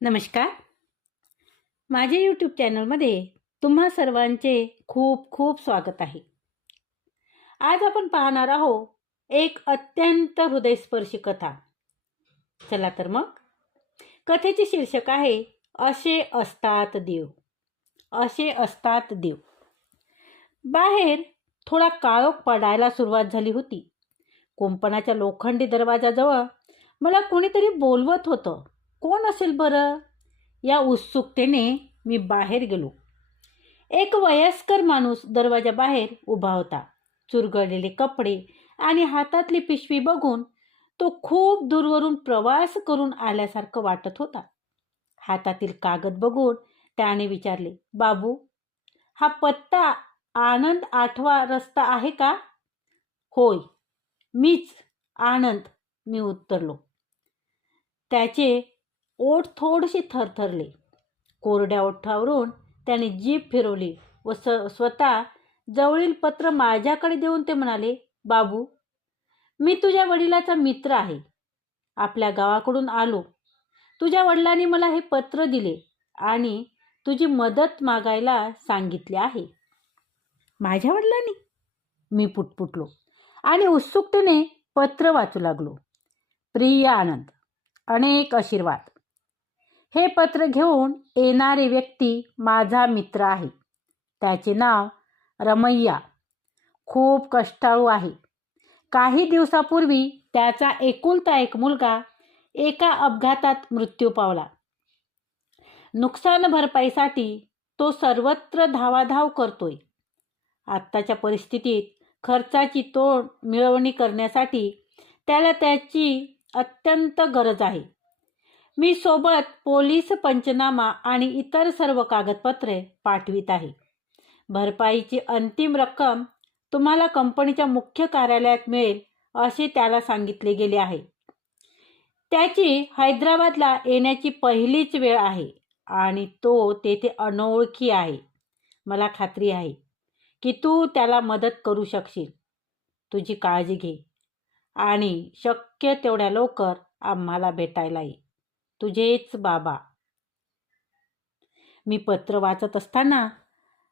नमस्कार. माझ्या यूट्यूब चॅनलमध्ये तुम्हा सर्वांचे खूप खूप स्वागत आहे. आज आपण पाहणार आहोत एक अत्यंत हृदयस्पर्शी कथा. चला तर मग. कथेचे शीर्षक आहे असे असतात देव. असे असतात देव. बाहेर थोडा काळोख पडायला सुरुवात झाली होती. कुंपणाच्या लोखंडी दरवाजाजवळ मला कोणीतरी बोलवत होतं. कोण असेल बरं? या उत्सुकतेने मी बाहेर गेलो. एक वयस्कर माणूस दरवाजाबाहेर उभा होता. चुरगळलेले कपडे आणि हातातली पिशवी बघून तो खूप दूरवरून प्रवास करून आल्यासारखं वाटत होता. हातातील कागद बघून त्याने विचारले बाबू हा पत्ता आनंद आठवा रस्ता आहे का? होय मीच आनंद मी उत्तरलो. त्याचे ओठ थोडेसे थरथरले. कोरड्या ओठावरून त्याने जीभ फिरवली व स स्वतः जवळील पत्र माझ्याकडे देऊन ते म्हणाले बाबू मी तुझ्या वडिलाचा मित्र आहे. आपल्या गावाकडून आलो. तुझ्या वडिलांनी मला हे पत्र दिले आणि तुझी मदत मागायला सांगितले आहे. माझ्या वडिलांनी? मी पुटपुटलो आणि उत्सुकतेने पत्र वाचू लागलो. प्रिय आनंद अनेक आशीर्वाद. हे पत्र घेऊन येणारी व्यक्ती माझा मित्र आहे. त्याचे नाव रमैया. खूप कष्टाळू आहे. काही दिवसापूर्वी त्याचा एकुलता एक मुलगा एका अपघातात मृत्यू पावला. नुकसान भरपाईसाठी तो सर्वत्र धावाधाव करतोय. आत्ताच्या परिस्थितीत खर्चाची तोड मिळवणी करण्यासाठी त्याला त्याची अत्यंत गरज आहे. मी सोबत पोलीस पंचनामा आणि इतर सर्व कागदपत्रे पाठवित आहे. भरपाईची अंतिम रक्कम तुम्हाला कंपनीच्या मुख्य कार्यालयात मिळेल असे त्याला सांगितले गेले आहे. त्याची हैदराबादला येण्याची पहिलीच वेळ आहे आणि तो तेथे अनोळखी आहे. मला खात्री आहे की तू त्याला मदत करू शकशील. तुझी काळजी घे आणि शक्य तेवढ्या लवकर आम्हाला भेटायला ये. तुझेच बाबा. मी पत्र वाचत असताना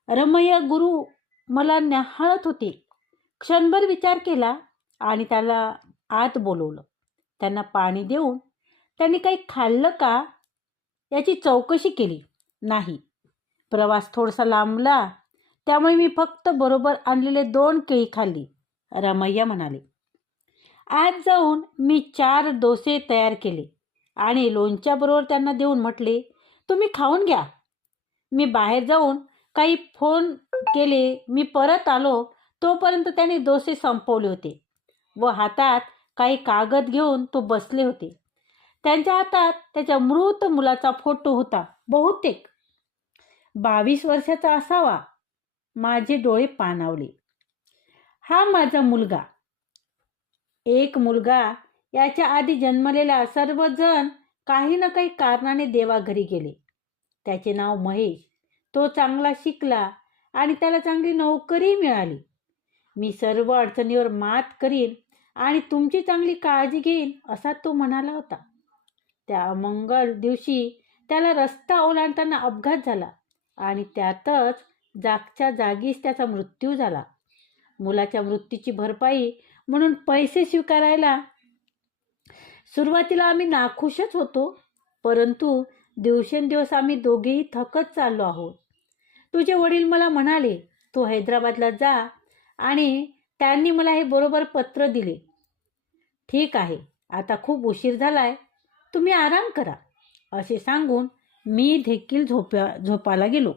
रमैया गुरु मला न्याहाळत होते. क्षणभर विचार केला आणि त्याला आत बोलवलं. त्यांना पाणी देऊन त्यांनी काही खाल्लं का याची चौकशी केली. नाही. प्रवास थोडासा लांबला त्यामुळे मी फक्त बरोबर आणलेले दोन केळी खाल्ली रमैया म्हणाले. आज जाऊन मी चार डोसे तयार केले. आणि लोणच्याबरोबर त्यांना देऊन म्हटले तुम्ही खाऊन घ्या. मी बाहेर जाऊन काही फोन केले मी परत आलो तोपर्यंत त्याने डोसे संपवले होते व हातात काही कागद घेऊन तो बसले होते. त्यांच्या हातात त्याच्या मृत मुलाचा फोटो होता बहुतेक. बावीस वर्षाचा असावा. माझे डोळे पाणावले. हा माझा मुलगा. एक मुलगा याच्या आधी जन्मलेल्या सर्वजण काही ना काही कारणाने देवाघरी गेले. त्याचे नाव महेश. तो चांगला शिकला आणि त्याला चांगली नोकरी मिळाली. मी सर्व अडचणीवर मात करीन आणि तुमची चांगली काळजी घेईन असा तो म्हणाला होता. त्या मंगळ दिवशी त्याला रस्ता ओलांडताना अपघात झाला आणि त्यातच जागच्या जागीच त्याचा मृत्यू झाला. मुलाच्या मृत्यूची भरपाई म्हणून पैसे स्वीकारायला सुरुवातीला आम्ही नाखुशच होतो परंतु दिवसेंदिवस आम्ही दोघेही थकत चाललो आहोत. तुझे वडील मला म्हणाले तू हैदराबादला जा आणि त्यांनी मला हे बरोबर पत्र दिले. ठीक आहे आता खूप उशीर झालाय तुम्ही आराम करा असे सांगून मी देखील झोप्या झोपायला गेलो.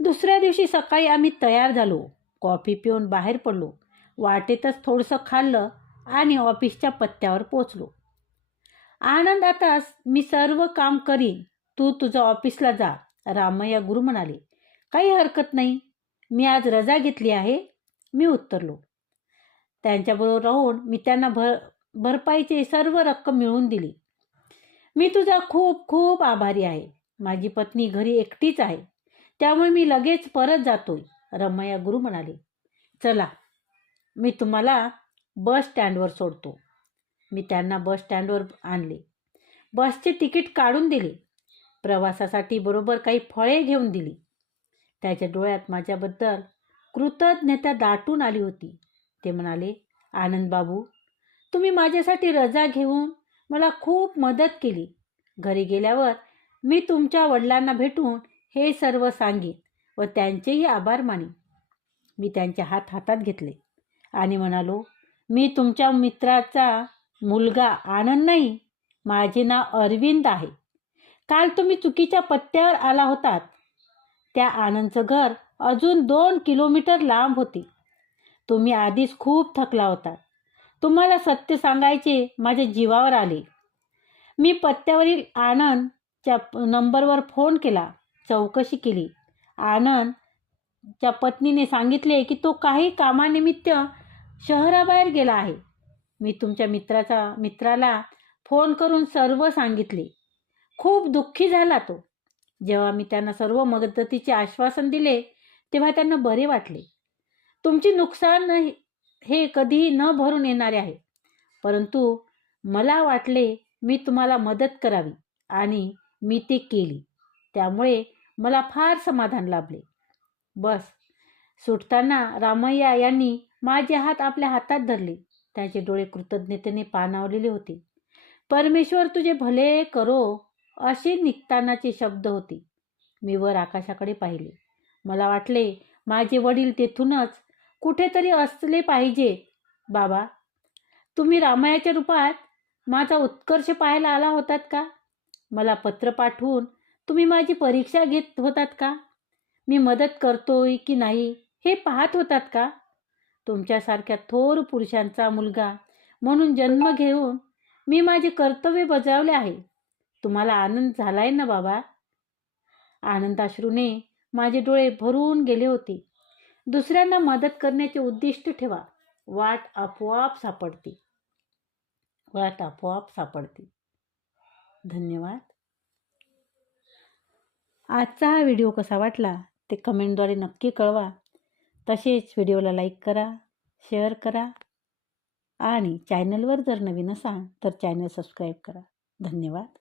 दुसऱ्या दिवशी सकाळी आम्ही तयार झालो कॉफी पिऊन बाहेर पडलो वाटेतच थोडंसं खाल्लं आणि ऑफिसच्या पत्त्यावर पोचलो. आनंद आता मी सर्व काम करीन. तू तुझं ऑफिसला जा. रामय्या गुरु म्हणाले. काही हरकत नाही. मी आज रजा घेतली आहे. मी उत्तरलो. त्यांच्याबरोबर राहून मी त्यांना भर भरपाईची सर्व रक्कम मिळवून दिली. मी तुझा खूप खूप आभारी आहे. माझी पत्नी घरी एकटीच आहे. त्यामुळे मी लगेच परत जातोय. रमया गुरु म्हणाले. चला मी तुम्हाला बस स्टँडवर सोडतो. मी त्यांना बस स्टँडवर आणले. बसचे तिकीट काढून दिले. प्रवासासाठी बरोबर काही फळे घेऊन दिली. त्याच्या डोळ्यात माझ्याबद्दल कृतज्ञता दाटून आली होती. ते म्हणाले आनंदबाबू तुम्ही माझ्यासाठी रजा घेऊन मला खूप मदत केली. घरी गेल्यावर मी तुमच्या वडिलांना भेटून हे सर्व सांगेन व त्यांचेही आभार माने मी त्यांचे हात हातात घेतले आणि म्हणालो मी तुमच्या मित्राचा मुलगा आनंद नाही माझे नाव अरविंद आहे. काल तुम्ही चुकीच्या पत्त्यावर आला होतात. त्या आनंदचं घर अजून दोन किलोमीटर लांब होते. तुम्ही आधीच खूप थकला होता. तुम्हाला सत्य सांगायचे माझ्या जीवावर आले. मी पत्त्यावरील आनंदच्या नंबरवर फोन केला चौकशी केली. आनंदच्या पत्नीने सांगितले की तो काही कामानिमित्त शहराबाहेर गेला आहे. मी तुमच्या मित्राचा मित्राला फोन करून सर्व सांगितले. खूप दुःखी झाला तो. जेव्हा मी त्यांना सर्व मदतीचे आश्वासन दिले तेव्हा त्यांना बरे वाटले. तुमची नुकसान हे कधीही न भरून येणारे आहे. परंतु मला वाटले मी तुम्हाला मदत करावी आणि मी ते केली. त्यामुळे मला फार समाधान लाभले. बस. सुटताना रामय्या यांनी माझे हात आपल्या हातात धरले. त्याचे डोळे कृतज्ञतेने पाणावलेले होते. परमेश्वर तुझे भले करो असे निघतानाचे शब्द होते. मी वर आकाशाकडे पाहिले. मला वाटले माझे वडील तेथूनच कुठेतरी असले पाहिजे. बाबा तुम्ही रामायाच्या रूपात माझा उत्कर्ष पाहायला आला होतात का? मला पत्र पाठवून तुम्ही माझी परीक्षा घेत होतात का? मी मदत करतोय की नाही हे पाहत होतात का? तुमच्यासारख्या थोर पुरुषांचा मुलगा म्हणून जन्म घेऊन मी माझे कर्तव्य बजावले आहे. तुम्हाला आनंद झालाय ना बाबा? आनंदाश्रूने माझे डोळे भरून गेले होते. दुसऱ्यांना मदत करण्याचे उद्दिष्ट ठेवा. वाट आपोआप सापडते. वाट आपोआप सापडते. धन्यवाद. आजचा हा व्हिडिओ कसा वाटला ते कमेंटद्वारे नक्की कळवा. तसेच व्हिडिओला लाईक करा शेअर करा आणि चॅनलवर जर नवीन असाल तर चॅनल सबस्क्राईब करा. धन्यवाद.